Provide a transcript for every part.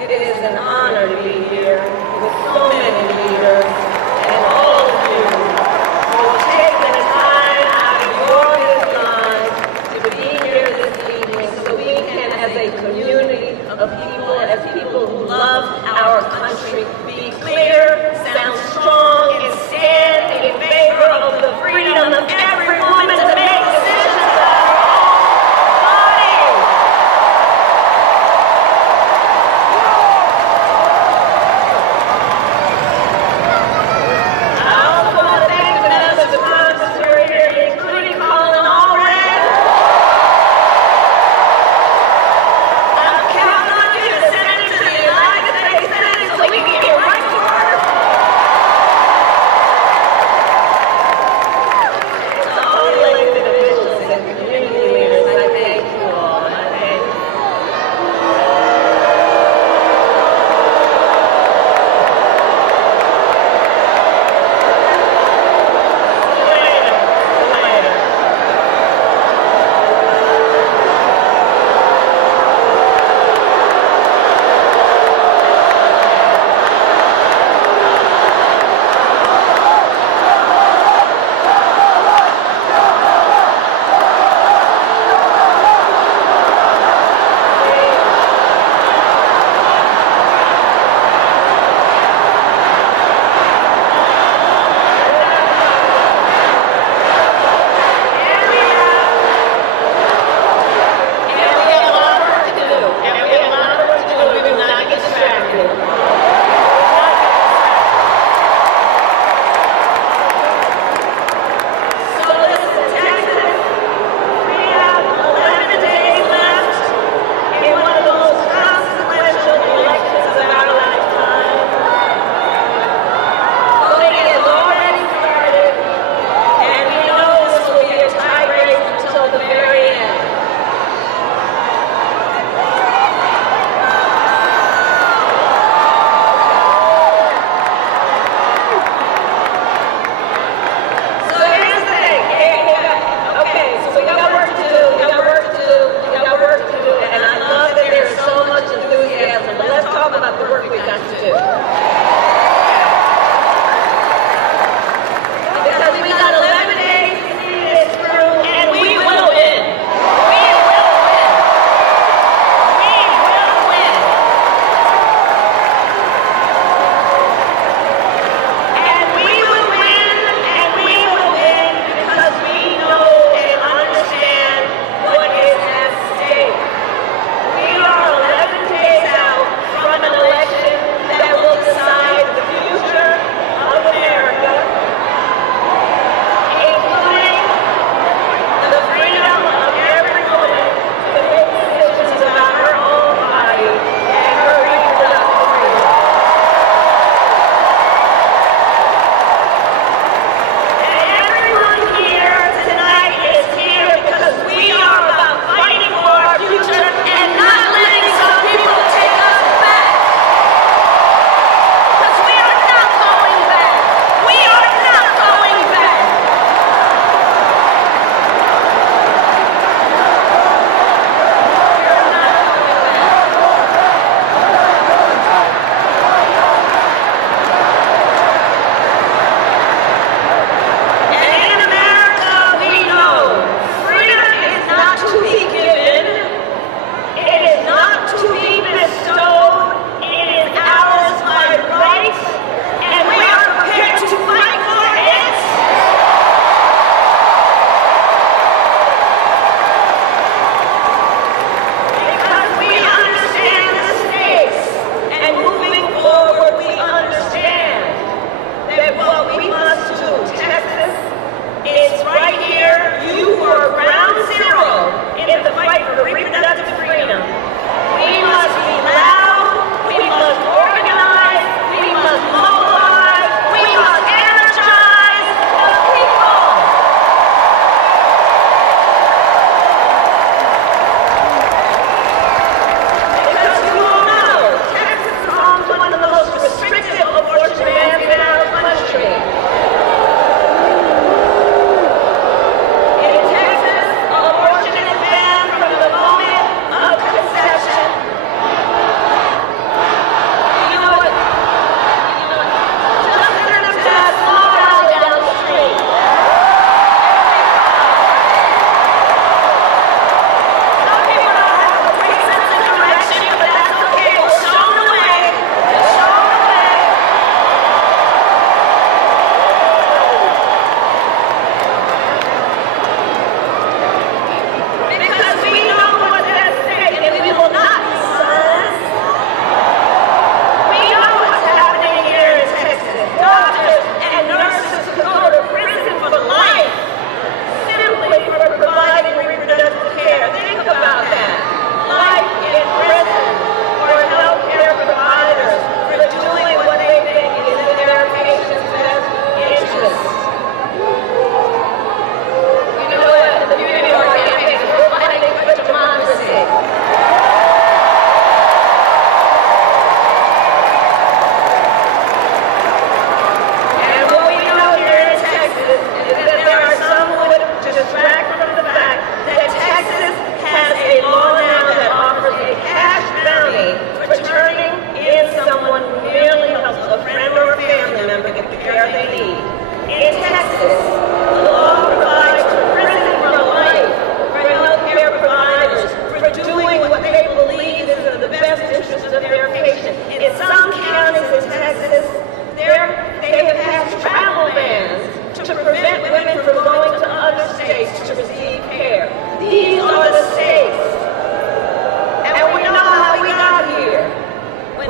It is an honor to be here with so many leaders and all of you who have taken the time out of your busy lives to be here this evening so we can, as a community of people, as people who love our country, be clear, sound strong, and stand in favor of the freedom of every woman to make decisions of her own body.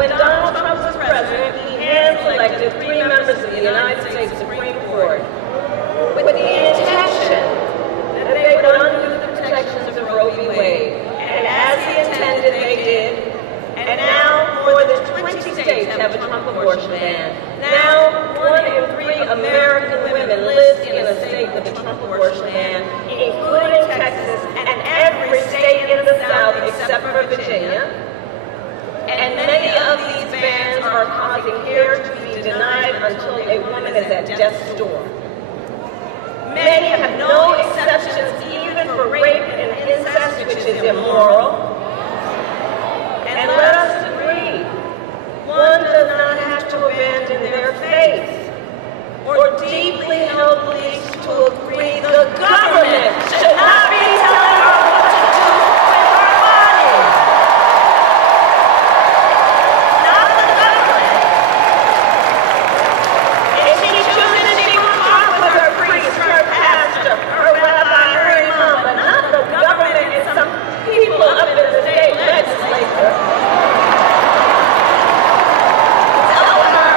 when Donald Trump was president, he hand-selected 3 members of the United States Supreme Court with the intention that they would undo the protections of Roe v. Wade. And as he intended, they did. And now more than 20 states have a Trump abortion ban. Now 1 in 3 American women lives in a state with a Trump abortion ban, including Texas and every state in the South except for Virginia. And many of these bans are causing care to be denied until a woman is at death's door. Many have no exceptions even for rape and incest, which is immoral. And let us agree, one does not have to abandon their faith or deeply held beliefs to agree the government should not be telling her what to do with her body. Not the government. If she chooses, she will talk with her priest, her pastor, her rabbi, her imam, but not the government and some people up in the state legislature. Tell her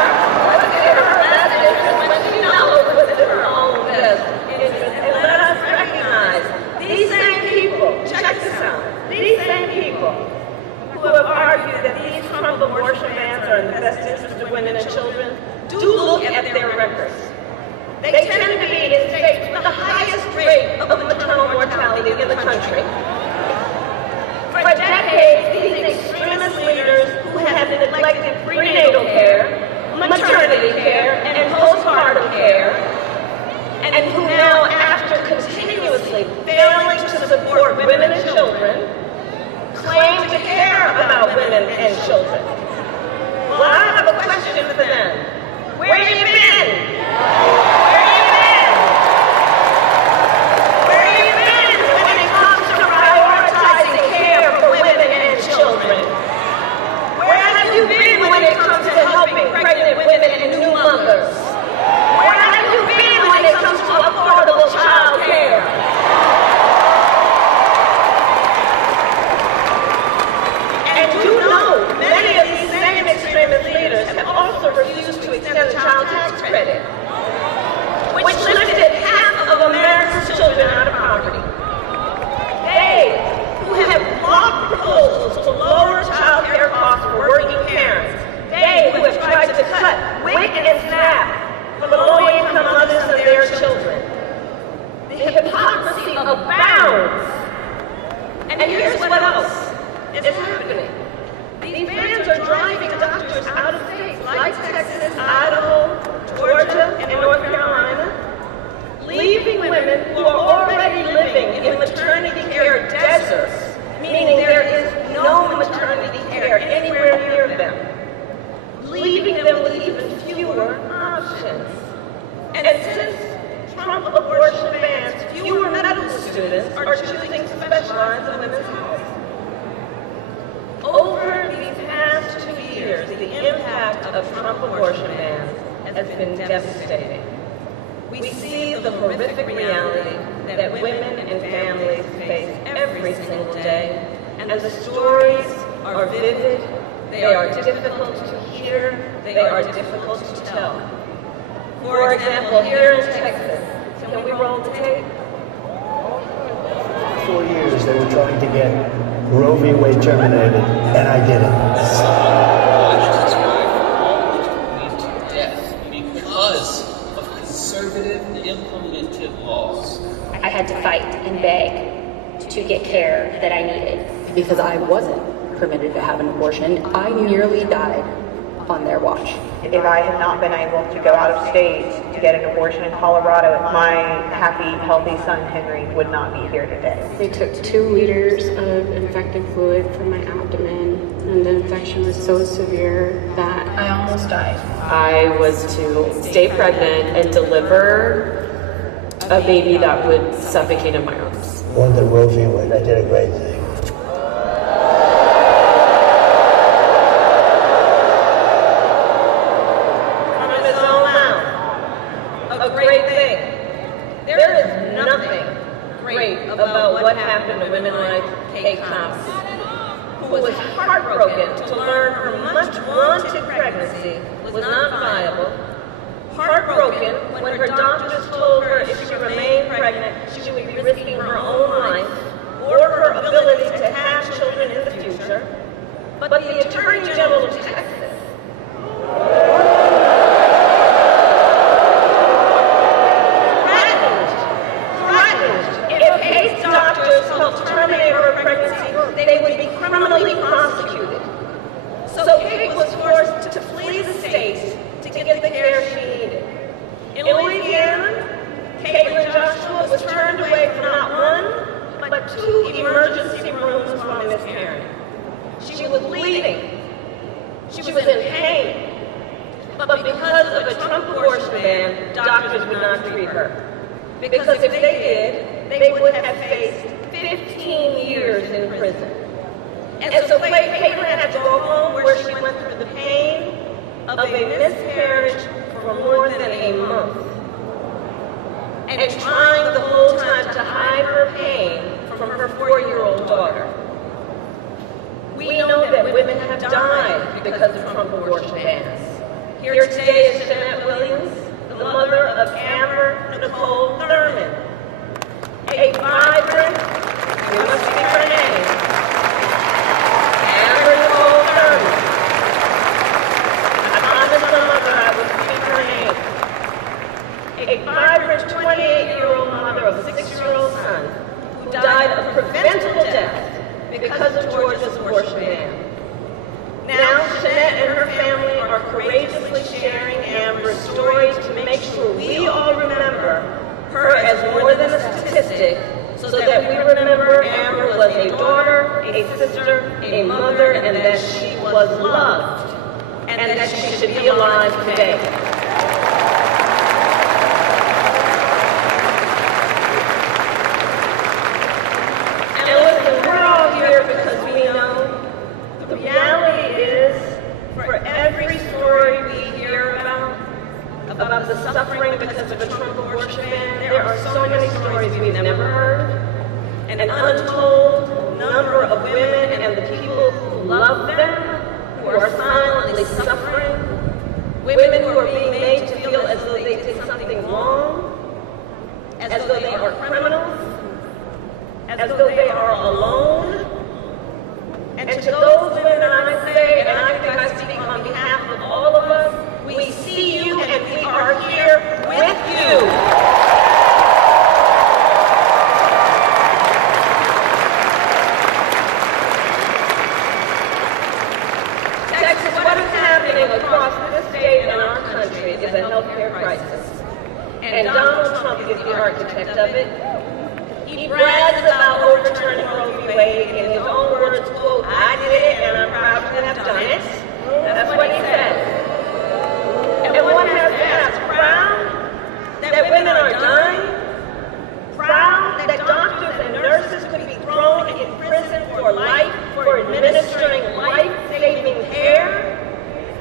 what's in her best interest when she knows what's in her own best interest. And let us recognize these same people, check this out, these same people who have argued that these Trump abortion bans are in the best interest of women and children, do look at their records. They tend to be in states with the highest rate of maternal mortality in the country. For decades, these extremist leaders who have neglected prenatal care, maternity care, and postpartum care, and who now, after continuously failing to support women and children, claim to care about women and children. Well, I have a question for them. Where have you been? Where have you been? Where have you been when it comes to prioritizing care for women and children? Where have you been when it comes to helping pregnant women and new mothers? Where have you been when it comes to affordable child care? And you know, many of these same extremist leaders have also refused to extend the child tax credit, which lifted half of America's children out of poverty. They, who have blocked proposals to lower child care costs for working parents, they who have tried to cut WIC and SNAP for low-income mothers and their children. The hypocrisy abounds. And here's what else is happening. These bans are driving doctors out of states like Texas, Idaho, Georgia, and North Carolina, leaving women who are already living in maternity care deserts, meaning there is no maternity care anywhere near them, leaving them with even fewer options. And since Trump abortion bans, fewer medical students are choosing to specialize in women's health. Over these past 2 years, the impact of Trump abortion bans has been devastating. We see the horrific reality that women and families face every single day, and the stories are vivid, they are difficult to hear, they are difficult to tell. For example, here in Texas, can we roll the tape? 4 years they were trying to get Roe v. Wade terminated, and I did it. Because of conservative implemented laws. I had to fight and beg to get care that I needed. Because I wasn't permitted to have an abortion, I nearly died on their watch. If I had not been able to go out of state to get an abortion in Colorado, my happy, healthy son Henry would not be here today. They took 2 liters of infected fluid from my abdomen, and the infection was so severe that I almost died. I was to stay pregnant and deliver a baby that would suffocate in my arms. Won the Roe v. Wade. I did a great thing. About what happened to women like Kate Thompson, who was heartbroken to learn her much was not viable, heartbroken when her doctors told her if she remained pregnant, she would be risking her own life or her ability to have children in the future. But the Attorney General of Texas threatened if Hayes doctors helped terminate her pregnancy, they would be criminally prosecuted. So Kate was forced to flee the state to get the care she needed. In Louisiana, Caitlin Joshua was turned away from not one, but 2 emergency rooms from miscarrying. She was bleeding. She was in pain. But because of a Trump abortion ban, doctors would not treat her. Because if they did, they would have faced 15 years in prison. And so Caitlin had to go home where she went through the pain of a miscarriage for more than a month. And trying the whole time to hide her pain from her 4-year-old daughter. We know that women have died because of Trump abortion bans. Here today is Jeanette Williams, the mother of Amber Nicole Thurman, a vibrant, you must speak her name, Amber Nicole Thurman. I promised the mother I would speak her name. A vibrant 28-year-old mother of a 6-year-old son who died of preventable death because of Georgia's abortion ban. Now, Jeanette and her family are courageously sharing Amber's story to make sure we all remember her as more than a statistic, so that we remember Amber was a daughter, a sister, a mother, and that she was loved, and that she should be alive today. And listen, we're all here because we know the reality is, for every story we hear about the suffering because of a Trump abortion ban, there are so many stories we've never heard, and an untold number of women and the people who love them, who are silently suffering, women who are being made to feel as though they did something wrong, as though they are criminals, as though they are alone. And to those women, I say, and I think I speak on behalf of all of us, we see you and we are here with you. Texas, what is happening across this state and our country is a healthcare crisis. And Donald Trump is the architect of it. He brags about overturning Roe v. Wade in his own words, quote, "I did it and I'm proud to have done it." That's what he says. And one has to ask, proud that women are dying? Proud that doctors and nurses could be thrown in prison for life for administering life-saving care?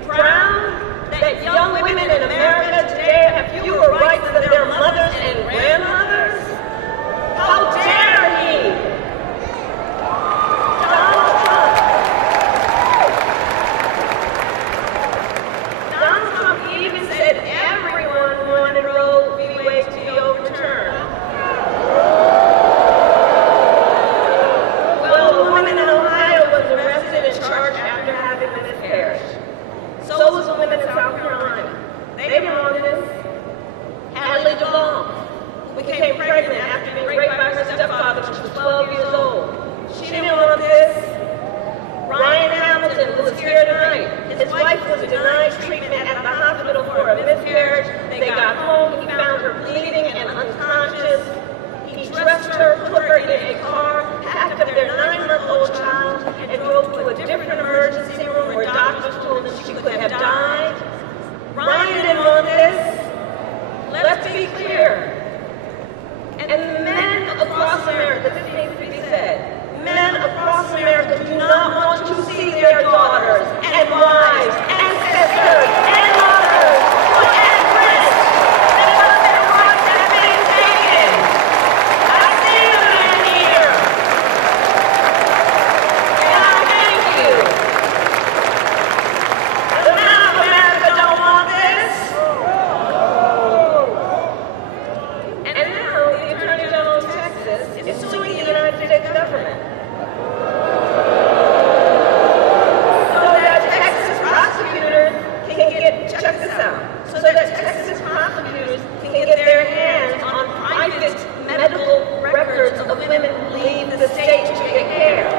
Proud that young women in America today have fewer rights than their mothers and grandmothers? How dare he? Donald Trump even said everyone wanted Roe v. Wade to be overturned. Well, a woman in Ohio was arrested and charged after having a miscarriage. So was a woman in South Carolina. They didn't want this. Hadley DeVaughan became pregnant after being raped by her stepfather when she was 12 years old. She didn't want this. Ryan Hamilton, who was here tonight, his wife was denied treatment at the hospital for a miscarriage. They got home, he found her bleeding and unconscious. He dressed her, put her in a car, packed up their 9-month-old child, and drove to a different emergency room where doctors told him she could have died. Ryan didn't want this. Let's be clear. And men across America, this needs to be said, men across America do not want to see their daughters and wives and sisters and mothers put at risk because their rights have been taken. I see the men here. And I thank you. The men of America don't want that Texas prosecutors can get their hands on private medical records of women who leave the state to get care.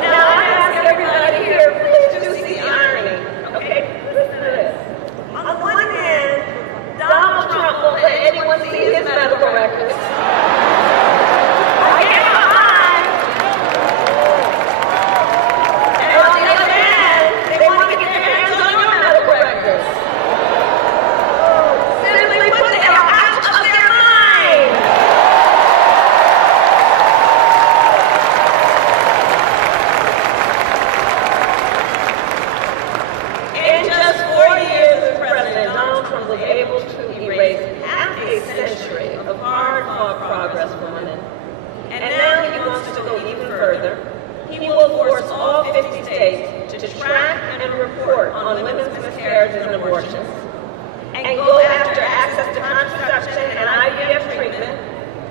Now, I ask everybody here, please do see the irony, okay? Listen to this. On one hand, Donald Trump won't let anyone see his medical records. I get behind. And on the other hand, they want to get their hands on your medical records. Simply put, they are out of their mind. In just 4 years as president, Donald Trump was able to erase half a century of hard-fought progress for women. And now he wants to go even further. He will force all 50 states to track and report on women's miscarriages and abortions, and go after access to contraception and IVF treatment.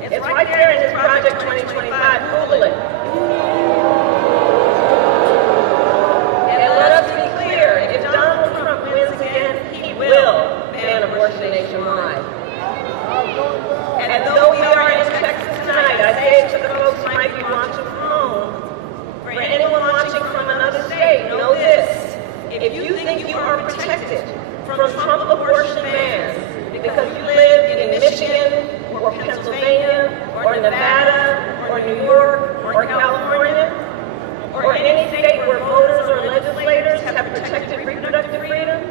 It's right there in his Project 2025. Google it. And let us be clear, if Donald Trump wins again, he will ban abortion nationwide. And though we are in Texas tonight, I say to the folks who might be watching from home, for anyone watching from another state, know this. If you think you are protected from Trump abortion bans because you live in Michigan or Pennsylvania or Nevada or New York or California or any state where voters or legislators have protected reproductive freedom,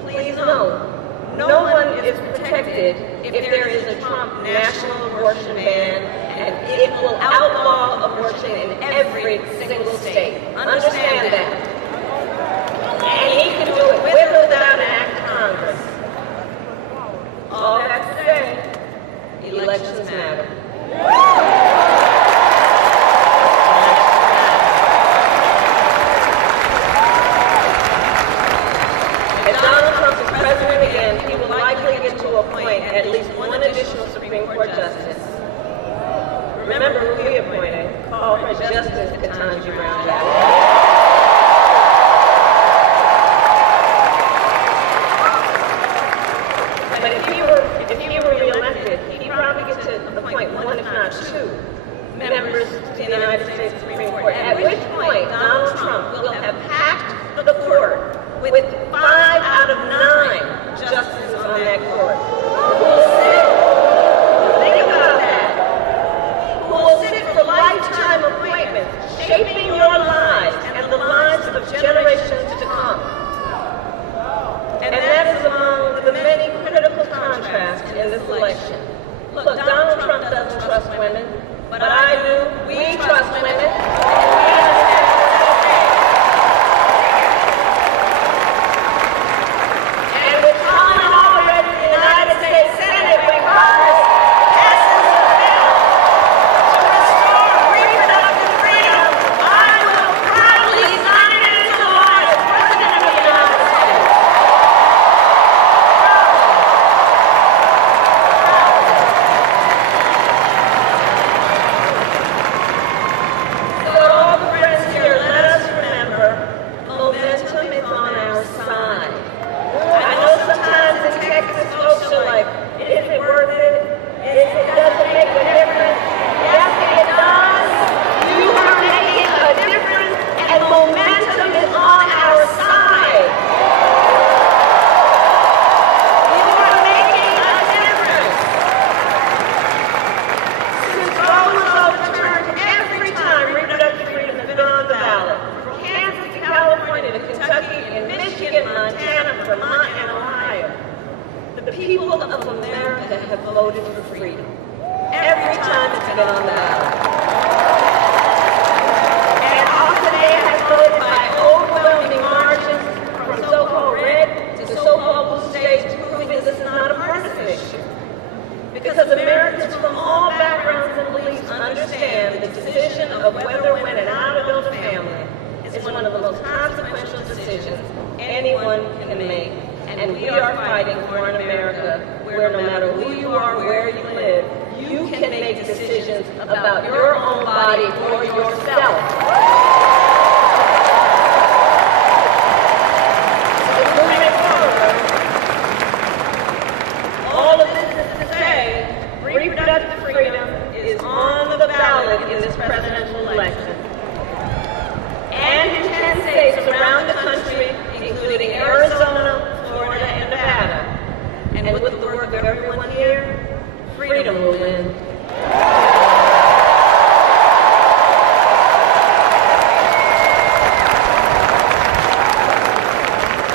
please know, no one is protected if there is a Trump national abortion ban, and it will outlaw abortion in every single state. Understand that. And he can do it with or without an act of Congress. All that to say, elections matter. If Donald Trump is president again, he will likely get to appoint at least one additional Supreme Court justice. Remember who we appointed. Call her Justice Ketanji Brown Jackson. But if he were reelected, he'd probably get to appoint one, if not two, members to the United States Supreme Court. At which point, Donald Trump will have packed the court with 5 out of 9 justices on that court who will sit. Think about that. Who will sit for lifetime appointments, shaping your lives and the lives of generations to come. And that is among the many critical contrasts in this election. Look, Donald Trump doesn't trust women, but I do. We trust women. And with Kamala already in the United States Senate, when Congress passes a bill to restore reproductive freedom, I will proudly sign it into law as President of the United States. So all the friends here, let us remember, momentum is on our side. I know sometimes in Texas folks are like, is it worth it? Does it make a difference? Yes, it does. You are making a difference, and momentum is on our side. You are making a difference. Since Roe was overturned, every time reproductive freedom has been on the ballot, from Kansas to California to Kentucky and Michigan, Montana, Vermont, and Ohio, the people of America have voted for freedom. Every time it's been on the ballot. And Alternate has voted by overwhelming margins from so-called red to so-called blue states, proving this is not a partisan issue. Because Americans from all backgrounds and beliefs understand the decision of whether, when, and how to build a family is one of the most consequential decisions anyone can make. And we are fighting for an America where no matter who you are, where you live, you can make decisions about your own body for yourself. freedom will win.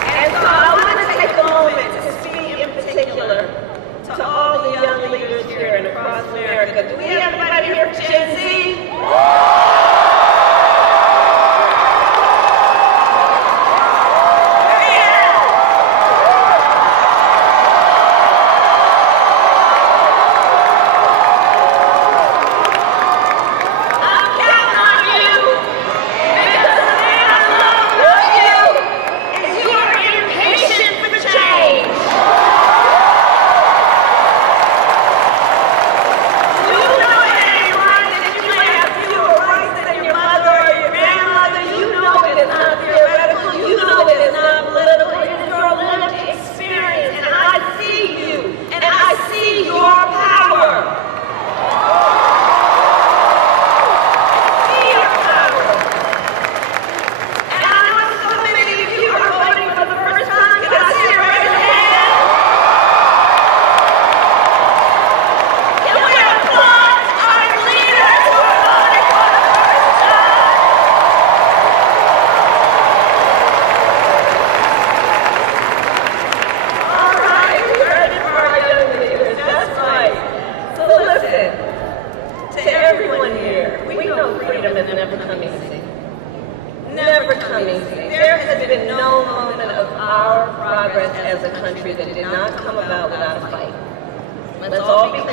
And so I want to take a moment to speak in particular to all the young leaders here and across America. Do we have anybody here from Gen Z? Never come easy. There has been no moment of our progress as a country that did not come about without a fight. Let's all be clear.